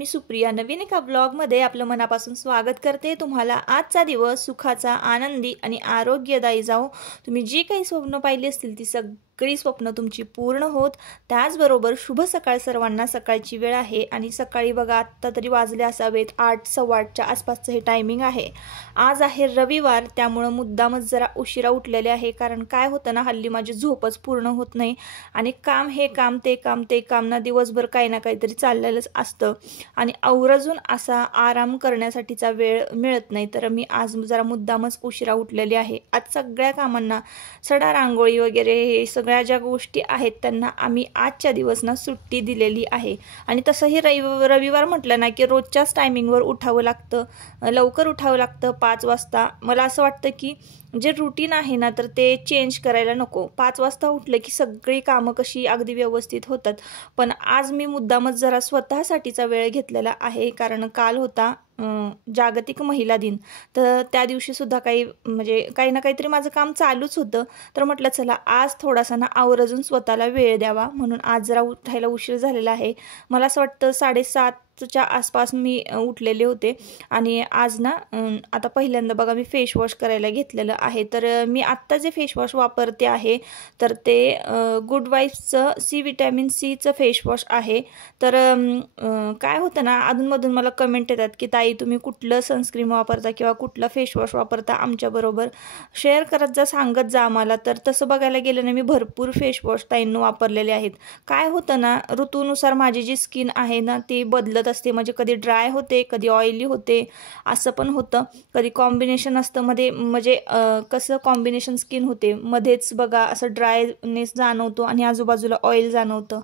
मी सुप्रिया नवीन एका ब्लॉगमध्ये आपलं मनापासून स्वागत करते। तुम्हाला आजचा दिवस सुखाचा, आनंदी आणि आरोग्यदायी जाओ। तुम्ही जी काही स्वप्न पाहिली असतील ती सगळी स्वप्न तुमची पूर्ण होत। त्याचबरोबर शुभ सकाळ सर्वांना। सकाळची वेळ आहे आणि सकाळी बघा आता तरी वाजले असावेत 8 सव्वा 8च्या आसपासचं हे टायमिंग आहे। आज आहे रविवार, त्यामुळे मुद्दामच जरा उशिरा उठलेले आहे। कारण काय होतं ना, हल्ली माझी झोपच पूर्ण होत नाही आणि काम हे काम ते काम ना दिवसभर काही ना काहीतरी चाललेलंच असतं आणि आवरजून असा आराम करण्यासाठीचा वेळ मिळत नाही। तर मी आज जरा मुद्दामच उशिरा उठलेली आहे। आज सगळ्या कामांना सडा रांगोळी वगैरे हे सगळ्या ज्या गोष्टी आहेत त्यांना आम्ही आजच्या दिवस ना सुट्टी दिलेली आहे। आणि तसंही रविवार म्हटलं ना की रोजच्याच टायमिंगवर उठावं लागतं, लवकर उठावं लागतं 5 वाजता। मला असं वाटतं की जे रूटीन आहे ना तर ते चेंज करायला नको। 5 वाजता उठलं की सगळी कामं कशी अगदी व्यवस्थित होतात। पण आज मी मुद्दामच जरा स्वतःसाठीचा वेळ घेतलेला आहे, कारण काल होता जागतिक महिला दिन। तर त्या दिवशी सुद्धा काही ना काहीतरी माझं काम चालूच होतं। तर म्हटलं चला आज थोडासा ना आवरजून स्वतःला वेळ द्यावा, म्हणून आज जरा उठायला उशीर झालेला आहे। मला असं वाटतं 7:30च्या आसपास मी उठलेले होते आणि आज ना आता पहिल्यांदा बघा मी फेस वॉश करायला घेतलेलं आहे। तर मी आत्ता जे फेस वॉश वापरते आहे तर ते गुड वाईब्सचं विटॅमिन सीचं फेस वॉश आहे। तर काय होतं ना, अधूनमधून मला कमेंट येतात की ताई तुम्ही कुठलं सनस्क्रीन वापरता किंवा कुठला फेस वॉश वापरता, आमच्याबरोबर शेअर करत जा, सांगत जा आम्हाला। तर तसं बघायला गेलं ना मी भरपूर फेस वॉश ताईंनो वापरलेले आहेत। काय होतं ना, ऋतूनुसार माझी जी स्किन आहे ना ती बदलत असते। म्हणजे कधी ड्राय होते, कधी ऑइली होते, असं पण होतं। कधी कॉम्बिनेशन असतं मध्ये, म्हणजे कसं कॉम्बिनेशन स्किन होते, मध्येच बघा असं ड्रायनेस जाणवतो आणि आजूबाजूला ऑइल जाणवतं।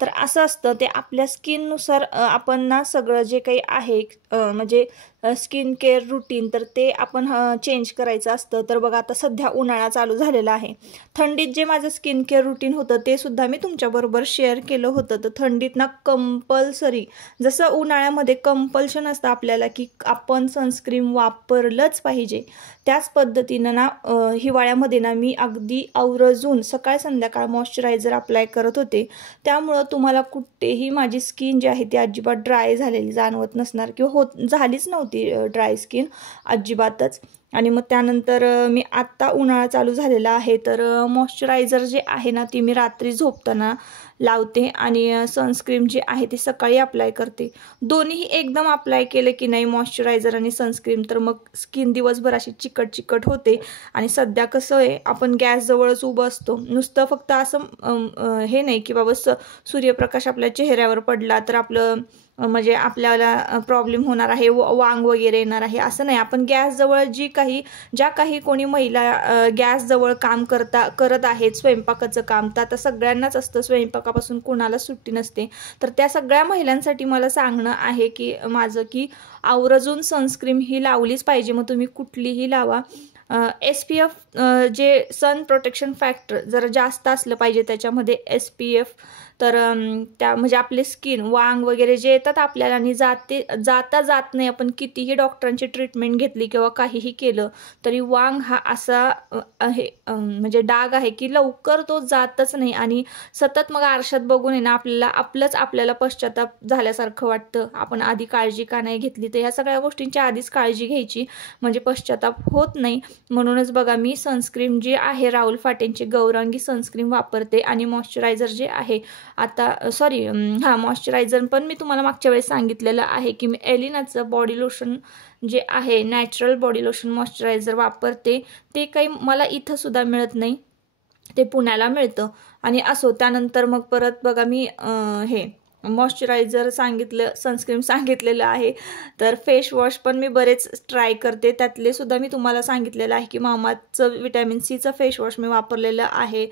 तर असं असतं ते आपल्या स्किननुसार आपण ना सगळं जे काही आहे म्हणजे स्किन केअर रुटीन तर ते आपण चेंज करायचं असतं। तर बघा आता सध्या उन्हाळा चालू झालेला आहे। थंडीत जे माझं स्किन केअर रुटीन होतं ते सुद्धा मी तुमच्याबरोबर शेअर केलं होतं। तर थंडीत ना कंपल्सरी, जसं उन्हाळ्यामध्ये कंपल्शन असतं आपल्याला की आपण सनस्क्रीन वापरलंच पाहिजे, त्याच पद्धतीनं ना हिवाळ्यामध्ये ना मी अगदी आवर्जून सकाळ संध्याकाळ मॉइश्चरायझर अप्लाय करत होते। त्यामुळं तुम्हाला कुठेही माझी स्किन जी आहे ती अजिबात ड्राय झालेली जाणवत नसणार किंवा झालीच नव्हती ड्राय स्किन अजिबातच। आणि मग त्यानंतर मी आत्ता उन्हाळा चालू झालेला आहे तर मॉइश्चरायझर जे आहे ना ती मी रात्री झोपताना लावते आणि सनस्क्रीन जी आहे ती सकाळी अप्लाय करते। दोन्ही एकदम अप्लाय केले की नाही मॉइश्चरायझर आणि सनस्क्रीन तर मग स्किन दिवसभर अशी चिकट होते। आणि सध्या कसं आहे, आपण गॅसजवळच उभं असतो, नुसतं फक्त असं हे नाही की बाबा सूर्यप्रकाश आपल्या चेहऱ्यावर पडला तर आपलं म्हणजे आपल्याला प्रॉब्लेम होणार आहे, वांग वगैरे येणार आहे, असं नाही। आपण गॅसजवळ ज्या काही कोणी महिला गॅसजवळ काम करत आहेत स्वयंपाकाचं काम, तर आता सगळ्यांनाच असतं, स्वयंपाकापासून कोणाला सुट्टी नसते। तर त्या सगळ्या महिलांसाठी मला सांगणं आहे की माझं की आवर्जून सनस्क्रीन ही लावलीच पाहिजे। मग तुम्ही कुठलीही लावा। SPF जे सन प्रोटेक्शन फॅक्टर जरा जास्त असलं पाहिजे त्याच्यामध्ये SPF। तर त्या म्हणजे आपले स्किन वांग वगैरे जे येतात आपल्याला आणि जात नाही, आपण कितीही डॉक्टरांची ट्रीटमेंट घेतली किंवा काहीही केलं तरी वांग हा असा आहे म्हणजे डाग आहे की लवकर तो जातच नाही। आणि सतत मग आरशात बघून आहे ना आपल्याला पश्चाताप झाल्यासारखं वाटतं, आपण आधी काळजी का नाही घेतली। तर ह्या सगळ्या गोष्टींची आधीच काळजी घ्यायची म्हणजे पश्चाताप होत नाही। म्हणूनच बघा मी सनस्क्रीन जी आहे राहुल फाटेंची गौरांगी सनस्क्रीन वापरते आणि मॉइश्चरायझर जे आहे आता मॉइश्चरायझर पण मी तुम्हाला मागच्या वेळेस सांगितलेलं आहे की मी एलिनाचं बॉडी लोशन जे आहे नॅचरल बॉडी लोशन मॉइश्चरायझर वापरते। ते काही मला इथं सुद्धा मिळत नाही, ते पुण्याला मिळतं। आणि असो, त्यानंतर मग परत बघा मी हे मॉइश्चरायझर सांगितलं, सनस्क्रीन सांगितलेलं आहे। तर फेस वॉश पण मी बरेच ट्राय करते, त्यातले सुद्धा मी तुम्हाला सांगितलेलं आहे की मामाचं विटॅमिन सीचं फेस वॉश मी वापरलेलं आहे,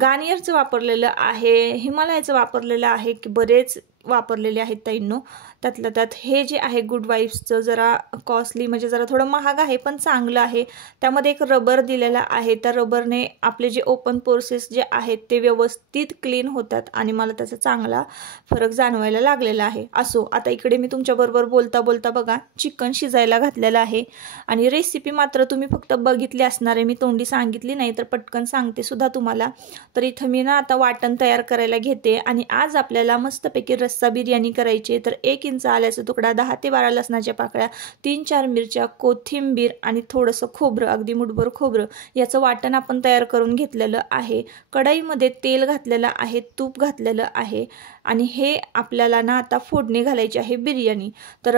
गार्नियरचं वापरलेलं आहे, हिमालयाचं वापरलेलं आहे, की बरेच वापरलेले आहेत ताईंनो। त्यातल्या त्यात हे जे आहे गुड वाईब्सचं जरा कॉस्टली, म्हणजे जरा थोडं महाग आहे पण चांगलं आहे। त्यामध्ये एक रबर दिलेला आहे, त्या रबरने आपले जे ओपन पोर्सेस जे आहेत ते व्यवस्थित क्लीन होतात आणि मला त्याचा चांगला फरक जाणवायला लागलेला आहे। असो, आता इकडे मी तुमच्याबरोबर बोलता बोलता बघा चिकन शिजायला घातलेलं आहे आणि रेसिपी मात्र तुम्ही फक्त बघितली असणार आहे, मी तोंडी सांगितली नाही, तर पटकन सांगते सुद्धा तुम्हाला। तर इथं मी ना आता वाटण तयार करायला घेते आणि आज आपल्याला मस्तपैकी रस्सा बिर्याणी करायची। तर 1 इंच आल्याचा तुकडा, 10 ते 12 लसणाच्या पाकळ्या, 3-4 मिरच्या, कोथिंबीर आणि थोडंसं खोबरं, अगदी मुठभर खोबरं, याचं वाटण आपण तयार करून घेतलेलं आहे. कढईमध्ये तेल घातलेलं आहे, तूप घातलेलं आहे आणि हे आपल्याला ना आता फोडणी घालायची आहे बिर्याणी. तर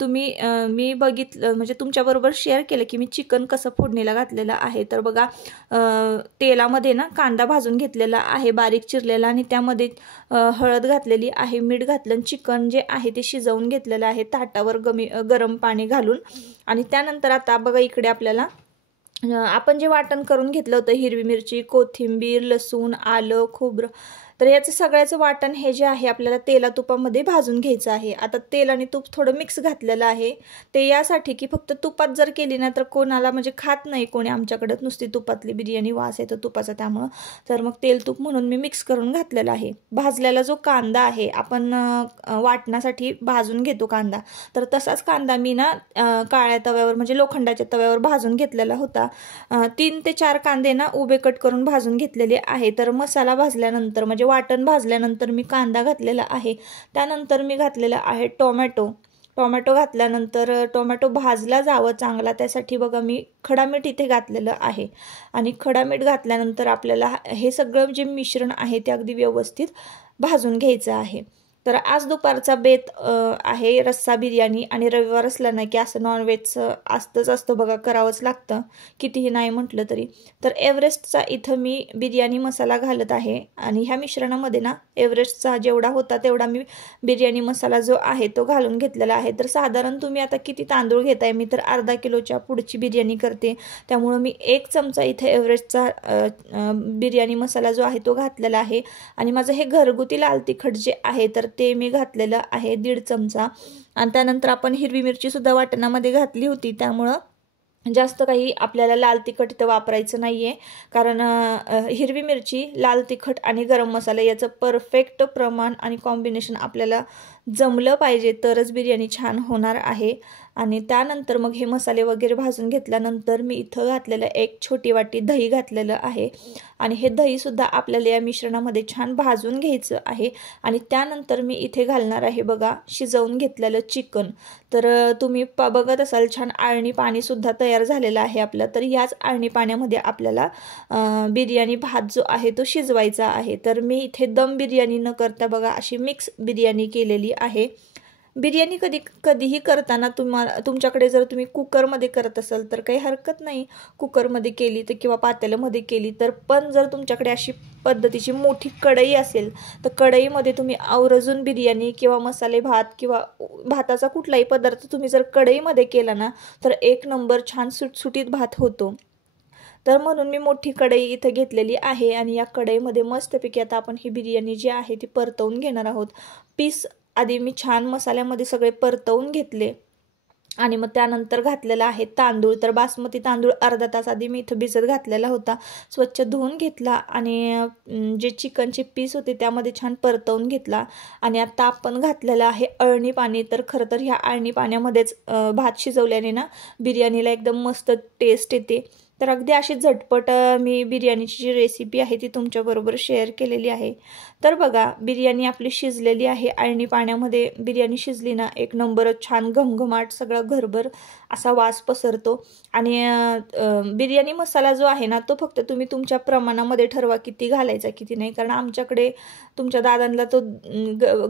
तुम्ही मी बघितलं म्हणजे तुमच्याबरोबर शेअर केलं की मी चिकन कसं फोडणीला घातलेलं आहे. तर बघा तेलामध्ये ना कांदा भाजून घेतलेला आहे बारीक चिरलेला आणि त्यामध्ये हळद घातलेली आहे, मीठ घातलं, चिकन जे आहे ते शिजवून घेतलेलं आहे ताटावर गरम पाणी घालून. आणि त्यानंतर आता बघा इकडे आपल्याला आपण जे वाटण करून घेतलं होतं हिरवी मिरची, कोथिंबीर, लसूण, आलं, खोबरं, तर याचं सगळ्याचं वाटण हे जे आहे आपल्याला तेला तुपामध्ये भाजून घ्यायचं आहे. आता तेल आणि तूप थोडं मिक्स घातलेलं आहे ते यासाठी की फक्त तुपात जर केली ना तर कोणाला म्हणजे खात नाही कोणी आमच्याकडं नुसती तुपातली बिर्याणी, वास येतो तुपाचा, त्यामुळं तर मग तेल तूप म्हणून मी मिक्स करून घातलेला आहे. भाजलेला जो कांदा आहे आपण वाटण्यासाठी भाजून घेतो कांदा, तर तसाच कांदा मी ना काळ्या तव्यावर म्हणजे लोखंडाच्या तव्यावर भाजून घेतलेला होता. 3 ते 4 कांदे ना उभे कट करून भाजून घेतलेले आहे. तर मसाला भाजल्यानंतर म्हणजे वाटण भाजल्यानंतर मी कांदा घातलेला आहे. त्यानंतर मी घातलेला आहे टोमॅटो घातल्यानंतर टोमॅटो भाजला जावं चांगला त्यासाठी बघा मी खडा मीठ इथे घातलेलं आहे. आणि खडा मीठ घातल्यानंतर आपल्याला हे सगळं जे मिश्रण आहे ते अगदी व्यवस्थित भाजून घ्यायचं आहे. तर आज दुपारचा बेत आहे रस्सा बिर्याणी. आणि रविवार असला ना की असं नॉनव्हेजचं असतं बघा, करावंच लागतं कितीही नाही म्हटलं तरी. तर एव्हरेस्टचा इथं मी बिर्याणी मसाला घालत आहे आणि ह्या मिश्रणामध्ये ना एव्हरेस्टचा जेवढा होता तेवढा मी बिर्याणी मसाला जो आहे तो घालून घेतलेला आहे. तर साधारण तुम्ही आता किती तांदूळ घेताय, मी तर अर्धा किलोच्या पुढची बिर्याणी करते त्यामुळं मी 1 चमचा इथे एव्हरेस्टचा बिर्याणी मसाला जो आहे तो घातलेला आहे. आणि माझं हे घरगुती लाल तिखट जे आहे तर ते मी घातलेलं आहे 1.5 चमचा. आणि त्यानंतर आपण हिरवी मिरची सुद्धा वाटणामध्ये घातली होती त्यामुळं जास्त काही आपल्याला लाल तिखट इथं वापरायचं नाही आहे. कारण हिरवी मिरची, लाल तिखट आणि गरम मसाला याचं परफेक्ट प्रमाण आणि कॉम्बिनेशन आपल्याला जमलं पाहिजे तरच बिर्याणी छान होणार आहे. आणि त्यानंतर मग हे मसाले वगैरे भाजून घेतल्यानंतर मी इथं घातलेलं 1 छोटी वाटी दही घातलेलं आहे. आणि हे दहीसुद्धा आपल्याला या मिश्रणामध्ये छान भाजून घ्यायचं आहे. आणि त्यानंतर मी इथे घालणार आहे बघा शिजवून घेतलेलं चिकन. तर तुम्ही बघत असाल छान आळणी पाणीसुद्धा तयार झालेलं आहे आपलं. तर याच आळणी पाण्यामध्ये आपल्याला बिर्याणी भात जो आहे तो शिजवायचा आहे. तर मी इथे दम बिर्याणी न करता बघा अशी मिक्स बिर्याणी केलेली आहे. बिर्याणी कधीही करताना तुमच्याकडे जर तुम्ही कुकरमध्ये करत असाल तर काही हरकत नाही, कुकरमध्ये केली तर किंवा पातेल्यामध्ये केली तर. पण जर तुमच्याकडे अशी पद्धतीची मोठी कढई असेल तर कढईमध्ये तुम्ही आवर्जून बिर्याणी किंवा मसाले भात किंवा भाताचा कुठलाही पदार्थ तुम्ही जर कढईमध्ये केला ना तर 1 नंबर छान सुटसुटीत भात होतो. तर म्हणून मी मोठी कढई इथं घेतलेली आहे. आणि या कढईमध्ये मस्तपैकी आता आपण ही बिर्याणी जी आहे ती परतवून घेणार आहोत. पीस आधी मी छान मसाल्यामध्ये सगळे परतवून घेतले आणि मग त्यानंतर घातलेला आहे तांदूळ. तर बासमती तांदूळ अर्धा तास आधी मी इथं भिजत घातलेला होता, स्वच्छ धुवून घेतला आणि जे चिकनचे पीस होते त्यामध्ये छान परतवून घेतला. आणि आता आपण घातलेलं आहे अळणी पाणी. तर खरं तर ह्या अळणी पाण्यामध्येच भात शिजवल्याने ना बिर्याणीला एकदम मस्त टेस्ट येते. तर अगदी अशी झटपट मी बिर्याणीची जी रेसिपी आहे ती तुमच्याबरोबर शेअर केलेली आहे. तर बघा बिर्याणी आपली शिजलेली आहे. अळणी पाण्यामध्ये बिर्याणी शिजली ना 1 नंबरच छान घमघमाट सगळा घरभर असा वास पसरतो. आणि बिर्याणी मसाला जो आहे ना तो फक्त तुम्ही तुमच्या प्रमाणामध्ये ठरवा किती घालायचा किती नाही. कारण आमच्याकडे तुमच्या दादांना तो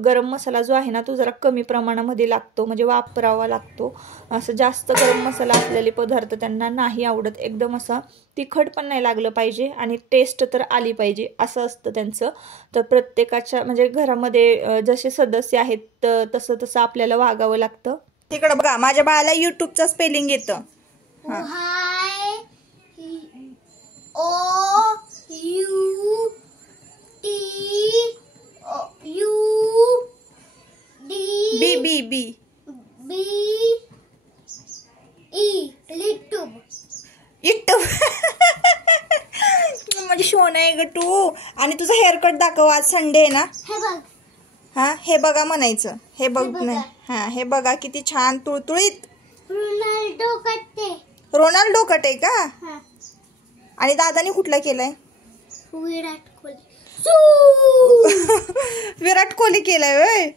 गरम मसाला जो आहे ना तो जरा कमी प्रमाणामध्ये लागतो, म्हणजे वापरावा लागतो. असं जास्त गरम मसाला असलेले पदार्थ त्यांना नाही आवडत. एकदम असं तिखट पण नाही लागलं पाहिजे आणि टेस्ट तर आली पाहिजे असं असतं त्यांचं. तर प्रत्येकाच्या म्हणजे घरामध्ये जसे सदस्य आहेत तसं तसं आपल्याला वागावं लागतं. तिकडं बघा माझ्या बाळाला युट्यूबचं स्पेलिंग येतं. बी बी बी बी युट्यूब म्हणजे शोन आहे ग तू. आणि तुझा हेअरकट दाखव, आज संडे आहे ना. हा हे बघा म्हणायचं, हे बघ नाही. हा हे बघा किती छान तुळतुळीत. रोनाल्डो कट आहे का. आणि दादानी कुठला केलाय. विराट कोहली केलाय वय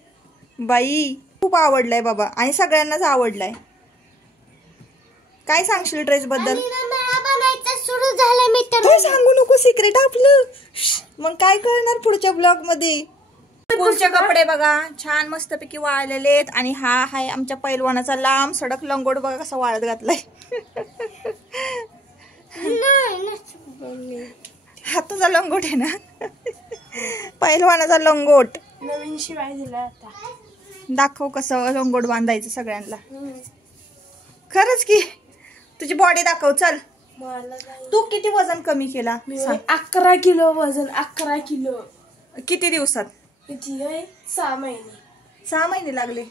बाई. खूप आवडलाय बाबा आणि सगळ्यांनाच आवडलाय. काय सांगशील ड्रेस बद्दल? सुरू झालं मी तर सांगू नको सिक्रेट आपलं. मग काय करणार पुढच्या ब्लॉग मध्ये? स्कूलचे कपडे बघा छान मस्तपैकी वाळलेले आहेत आणि हा आहे आमच्या पैलवानाचा लांब सडक लंगोट बघा कसा वाळत घातलाय. हा तुझा लंगोट आहे ना? पैलवानाचा लंगोट नवीन शिवाय दिला आता. दाखव कसं लंगोट बांधायचं सगळ्यांना. खरंच की तुझी बॉडी दाखव चल. तू किती वजन कमी केला? 11 किलो वजन. 11 किलो. किती दिवसात? किती आहे? 6 महिने. 6 महिने लागले.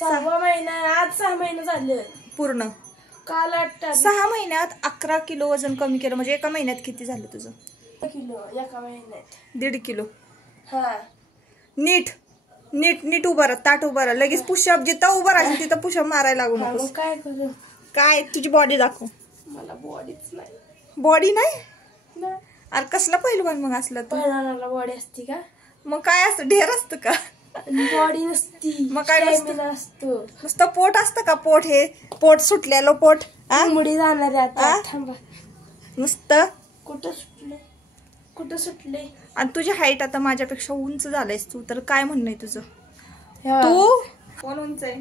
6वा महिना आज. 6 महिने झाले पूर्ण. काल 8 6 महिन्यात 11 किलो वजन कमी केलं म्हणजे एका महिन्यात किती झालं तुझं? किलो एका महिन्यात. 1.5 किलो. हा नीट नीट नीट उभा राहा. ताट उभा राहा. लगेच पुशअप जिथं उभं राहायचं तिथं पुशअप मारायला लागू नको. काय करू? काय तुझी बॉडी दाखव. मला बॉडीच नाही. बॉडी नाही? अरे कसला पहिलवान मग असला तू? पहिलवानाला बॉडी असते का? मग काय असतं? ढेर असतं का? बॉडी नसती. मग काय असतो? नुसतं पोट असतं का? पोट हे पोट सुटलेलं पोट. मुडी जाणार आता. थांबा नुसतं कुठं सुटले? कुठं सुटले? आणि तुझी हाईट आता माझ्यापेक्षा उंच झालायस तू तर काय म्हणणं आहे तुझं? तू कोण उंच आहे?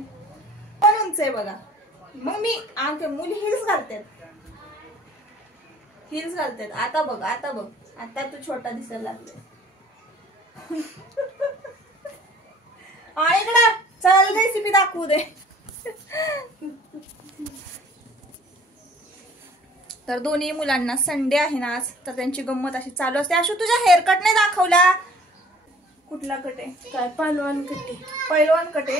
कोण उंच आहे बघा. मग मी आमच्या मुली हिल्स घालतात. हिल्स घालतात. आता बघ आता बघ आता तू छोटा दिसायला लागला. इकडं चल रेसिपी दाखवू दे. तर दोन्ही मुलांना संडे आहे ना आज तर त्यांची गंमत अशी चालू असते. अशू तुझ्या हेअरकट नाही दाखवला. कुठला कट आहे? काय पैलवान कटे? पैलवान कट आहे.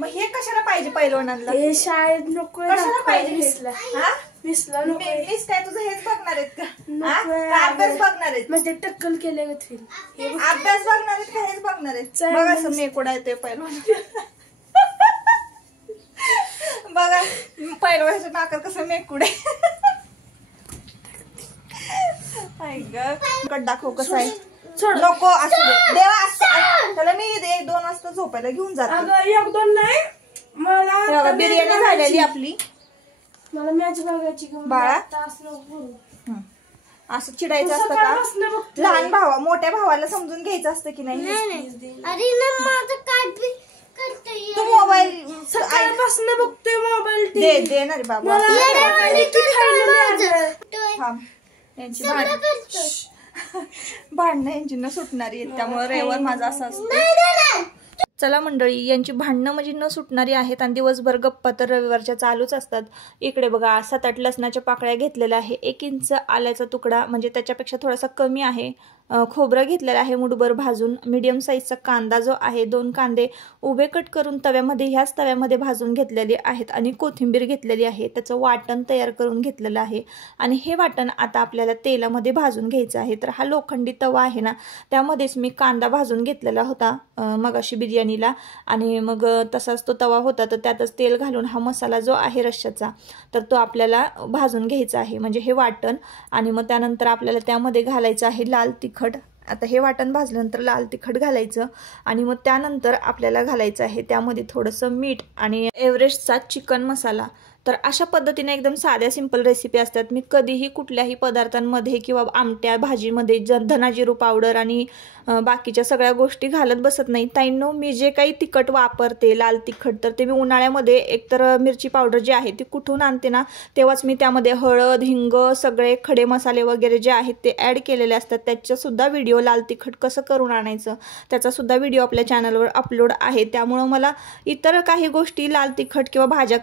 मग हे कशाला पाहिजे पैलवानांना? हे शाळेत नको. कशाला पाहिजे? विसला मीच काय तुझं हेच बघणार आहेत का? अभ्यास बघणार आहेत? म्हणजे टक्कल केले अभ्यास बघणार आहेत का हेच बघणार आहेत? बघा असं मेकुडा येतोय पैलवान. बघा पैलवानाच्या नाकात कसं मेकुड आहे. कट दाखव कसं आहे. नको असं देवा असं त्याला मी 1-2 वाजता झोपायला घेऊन जाते. 1-2 नाही मला बिर्याणी झालेली आपली. मला मॅच बघायची बाळा. असं चिडायचं असतं का? लहान भावा मोठ्या भावाला समजून घ्यायचं असतं की नाही? तू मोबाईल सकाळपासून बघतोय मोबाईल. दे ना रे बाबा. यांची भांडणं यांची न सुटणारी आहेत त्यामुळे रविवार माझा असा असतो. चला मंडळी यांची भांडणं म्हणजे न सुटणारी आहेत आणि दिवसभर गप्पा तर रविवारच्या चालूच असतात. इकडे बघा 7-8 लसणाच्या पाकळ्या घेतलेल्या आहे. 1 इंच आल्याचा तुकडा म्हणजे त्याच्यापेक्षा थोडासा कमी आहे. खोबरं घेतलेलं आहे मुठभर भाजून. मीडियम साईजचा कांदा जो आहे 2 कांदे उभे कट करून ह्याच तव्यामध्ये भाजून घेतलेले आहेत आणि कोथिंबीर घेतलेली आहे. त्याचं वाटण तयार करून घेतलेलं आहे आणि हे वाटण आता आपल्याला तेलामध्ये भाजून घ्यायचं आहे. तर हा लोखंडी तवा आहे ना त्यामध्येच मी कांदा भाजून घेतलेला होता मगाशी बिर्याणीला आणि मग तसाच तो तवा होता तर त्यातच तेल घालून हा मसाला जो आहे रश्श्याचा तर तो आपल्याला भाजून घ्यायचा आहे म्हणजे हे वाटण. आणि मग त्यानंतर आपल्याला त्यामध्ये घालायचं आहे लाल तिखट. आता हे वाटण भाजल्यानंतर लाल तिखट घालायचं आणि मग त्यानंतर आपल्याला घालायचं आहे त्यामध्ये थोडंसं मीठ आणि एव्हरेस्टचा चिकन मसाला. तर अशा पद्धतीने एकदम साध्या सिंपल रेसिपी असतात. मी कधीही कुठल्याही पदार्थांमध्ये किंवा आमट्या भाजीमध्ये धना-जिरू पावडर आणि बाकीच्या सगळ्या गोष्टी घालत बसत नाही. ताईंनो मी जे काही तिखट वापरते लाल तिखट तर ते मी उन्हाळ्यामध्ये एकतर मिरची पावडर जी आहे ती कुठून आणते ना तेव्हाच मी त्यामध्ये हळद हिंग सगळे खडे मसाले वगैरे जे आहेत ते ॲड केलेले असतात. त्याच्यासुद्धा व्हिडिओ लाल तिखट कसं करून आणायचं त्याचासुद्धा व्हिडिओ आपल्या चॅनलवर अपलोड आहे. त्यामुळं मला इतर काही गोष्टी लाल तिखट किंवा भाज्या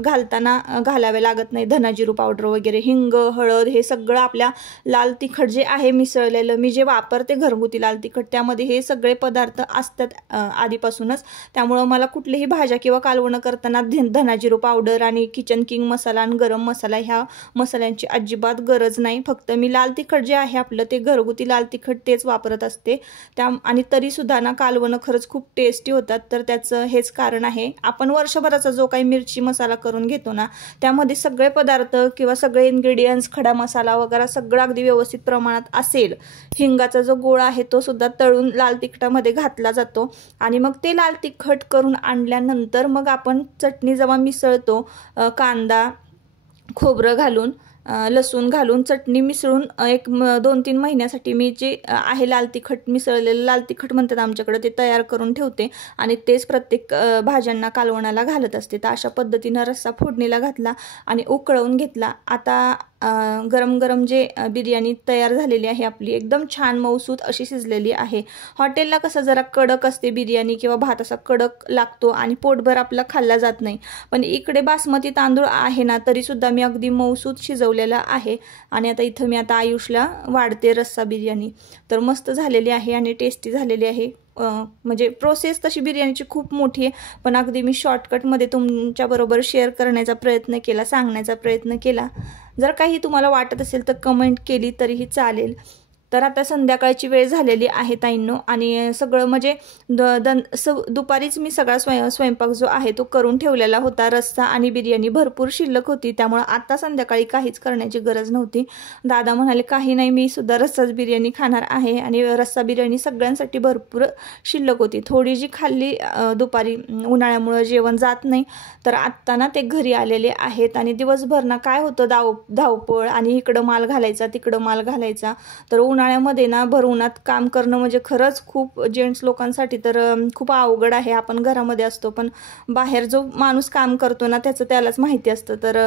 घालताना घालावे लागत नाही. धना-जिरू पावडर वगैरे हिंग हळद हे सगळं आपल्या लाल तिखट जे आहे मिसळलेलं मी जे वापरते घरगुती लाल तिखट त्यामध्ये हे सगळे पदार्थ असतात आधीपासूनच. त्यामुळं मला कुठलीही भाज्या किंवा कालवणं करताना धना-जिरू पावडर आणि किचन किंग मसाला आणि गरम मसाला ह्या मसाल्यांची अजिबात गरज नाही. फक्त मी लाल तिखट जे आहे आपलं ते घरगुती लाल तिखट तेच वापरत असते. आणि तरीसुद्धा ना कालवणं खरंच खूप टेस्टी होतात. तर त्याचं हेच कारण आहे. आपण वर्षभराचा जो काही मिरची मसाला करून घेतो घेतो ना त्यामध्ये सगळे पदार्थ किंवा सगळे इन्ग्रेडियंट्स, खडा मसाला वगैरे सगळं अगदी व्यवस्थित प्रमाणात असेल. हिंगाचा जो गोळा आहे तो सुद्धा तळून लाल तिखटामध्ये घातला जातो आणि मग ते लाल तिखट करून आणल्यानंतर मग आपण चटणी जेव्हा मिसळतो, कांदा खोबरं घालून लसूण घालून चटणी मिसळून 2-3 महिन्यासाठी मी जे आहे लाल तिखट मिसळलेलं, लाल तिखट म्हणतात आमच्याकडे, ते तयार करून ठेवते आणि तेच प्रत्येक भाज्यांना कालवणाला घालत असते. तर अशा पद्धतीनं रस्सा फोडणीला घातला आणि उकळवून घेतला. आता गरम गरम जे बिर्याणी तयार झालेली आहे आपली एकदम छान मऊसूत अशी शिजलेली आहे. हॉटेलला कसं जरा कडक असते बिर्याणी किंवा भात असा कडक लागतो आणि पोटभर आपला खाल्ला जात नाही, पण इकडे बासमती तांदूळ आहे ना तरीसुद्धा मी अगदी मऊसूत शिजवलेला आहे. आणि आता इथं मी आता आयुषला वाढते रस्सा बिर्याणी. तर मस्त झालेली आहे आणि टेस्टी झालेली आहे. म्हणजे प्रोसेस तशी बिर्याणीची खूप मोठी आहे, पण अगदी मी शॉर्टकटमध्ये तुमच्याबरोबर शेअर करण्याचा प्रयत्न केला, सांगण्याचा प्रयत्न केला. जर काही तुम्हाला वाटत असेल तर कमेंट केली तरीही चालेल. तर आता संध्याकाळची वेळ झालेली आहे ताईंनो आणि सगळं म्हणजे दुपारीच मी सगळा स्वयंपाक जो आहे तो करून ठेवलेला होता. रस्सा आणि बिर्याणी भरपूर शिल्लक होती, त्यामुळे आता संध्याकाळी काहीच करण्याची गरज नव्हती. दादा म्हणाले काही नाही, मी सुद्धा रस्साच बिर्याणी खाणार आहे आणि रस्सा बिर्याणी सगळ्यांसाठी भरपूर शिल्लक होती. थोडी जी खाल्ली दुपारी, उन्हाळ्यामुळे जेवण जात नाही, तर आत्ता ना ते घरी आलेले आहेत आणि दिवसभर ना काय होतं धावपळ आणि इकडं माल घालायचा तिकडं माल घालायचा. तर उन्हाळ्यामध्ये ना भर उन्हात काम करणं म्हणजे खरंच खूप जेंट्स लोकांसाठी तर खूप अवघड आहे. आपण घरामध्ये असतो पण बाहेर जो माणूस काम करतो ना त्याचं त्यालाच माहिती असतं. तर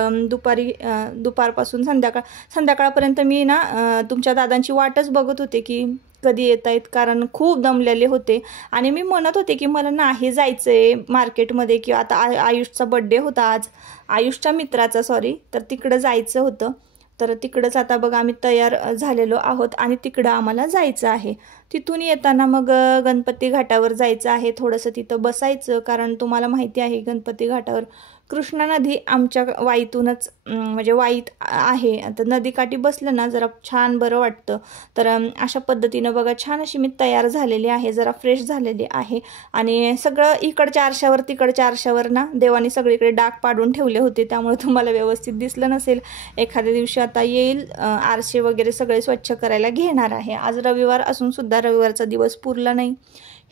दुपारपासून संध्याकाळपर्यंत मी ना तुमच्या दादांची वाटच बघत होते की कधी येत आहेत, कारण खूप दमलेले होते आणि मी म्हणत होते की मला नाही जायचं आहे मार्केटमध्ये किंवा आता आयुषचा बड्डे होता आज, आयुषच्या मित्राचा तर तिकडं जायचं होतं. तर तिकडंच आता बघा आम्ही तयार झालेलो आहोत आणि तिकडं आम्हाला जायचं आहे. तिथून येताना मग गणपती घाटावर जायचं आहे, थोडंसं तिथं बसायचं, कारण तुम्हाला माहिती आहे गणपती घाटावर कृष्णा नदी आमच्या वाईतूनच म्हणजे वाईत आहे. तर नदीकाठी बसलं ना जरा छान बरं वाटतं. तर अशा पद्धतीनं बघा छान अशी मी तयार झालेली आहे, जरा फ्रेश झालेली आहे आणि सगळं इकडच्या आरशावर तिकडच्या आरशावर ना देवाने सगळीकडे डाग पाडून ठेवले होते, त्यामुळे तुम्हाला व्यवस्थित दिसलं नसेल. एखाद्या दिवशी आता येईल आरशे वगैरे सगळे स्वच्छ करायला घेणार आहे. आज रविवार असून सुद्धा रविवारचा दिवस पुरला नाही.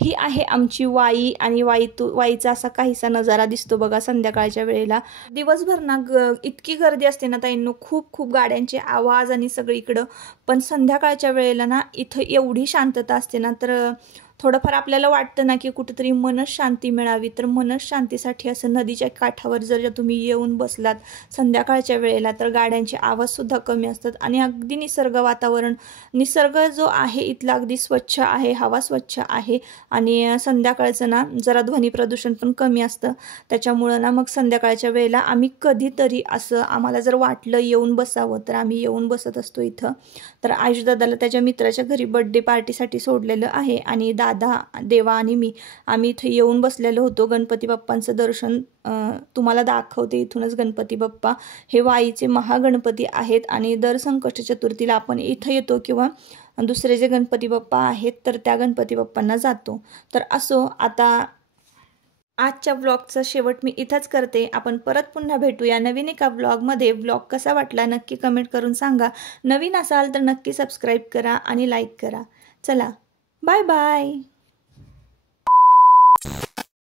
ही आहे आमची वाई आणि वाईचा असा काहीसा नजारा दिसतो बघा संध्याकाळच्या वेळेला. दिवसभर ना इतकी गर्दी असते ना ताईंनो, खूप खूप गाड्यांचे आवाज आणि सगळीकडं, पण संध्याकाळच्या वेळेला ना इथं एवढी शांतता असते ना, तर थोडंफार आपल्याला वाटतं ना की कुठेतरी मनशांती मिळावी. तर मनशांतीसाठी असं नदीच्या काठावर जर तुम्ही येऊन बसलात संध्याकाळच्या वेळेला तर गाड्यांचे आवाजसुद्धा कमी असतात आणि अगदी निसर्ग वातावरण, निसर्ग जो आहे इथला अगदी स्वच्छ आहे, हवा स्वच्छ आहे आणि संध्याकाळचं ना जरा ध्वनी प्रदूषण पण कमी असतं. त्याच्यामुळं ना मग संध्याकाळच्या वेळेला आम्ही कधीतरी असं आम्हाला जर वाटलं येऊन बसावं तर आम्ही येऊन बसत असतो इथं. तर आयुष दादाला त्याच्या मित्राच्या घरी बड्डे पार्टीसाठी सोडलेलं आहे आणि दादा, देवा आणि आम्ही इथे येऊन बसलेलो होतो. गणपती बाप्पांचं दर्शन तुम्हाला दाखवते. इथूनच गणपती बाप्पा हे वाईचे महागणपती आहेत आणि दर संकष्ट चतुर्थीला आपण इथं येतो किंवा दुसरे जे गणपती बाप्पा आहेत तर त्या गणपती बाप्पांना जातो. तर असो, आता आजच्या व्लॉगचा शेवट मी इथंच करते. आपण परत पुन्हा भेटूया नवीन एका व्लॉगमध्ये. व्लॉग कसा वाटला नक्की कमेंट करून सांगा. नवीन असाल तर नक्की सबस्क्राईब करा आणि लाईक करा. चला, बाय बाय.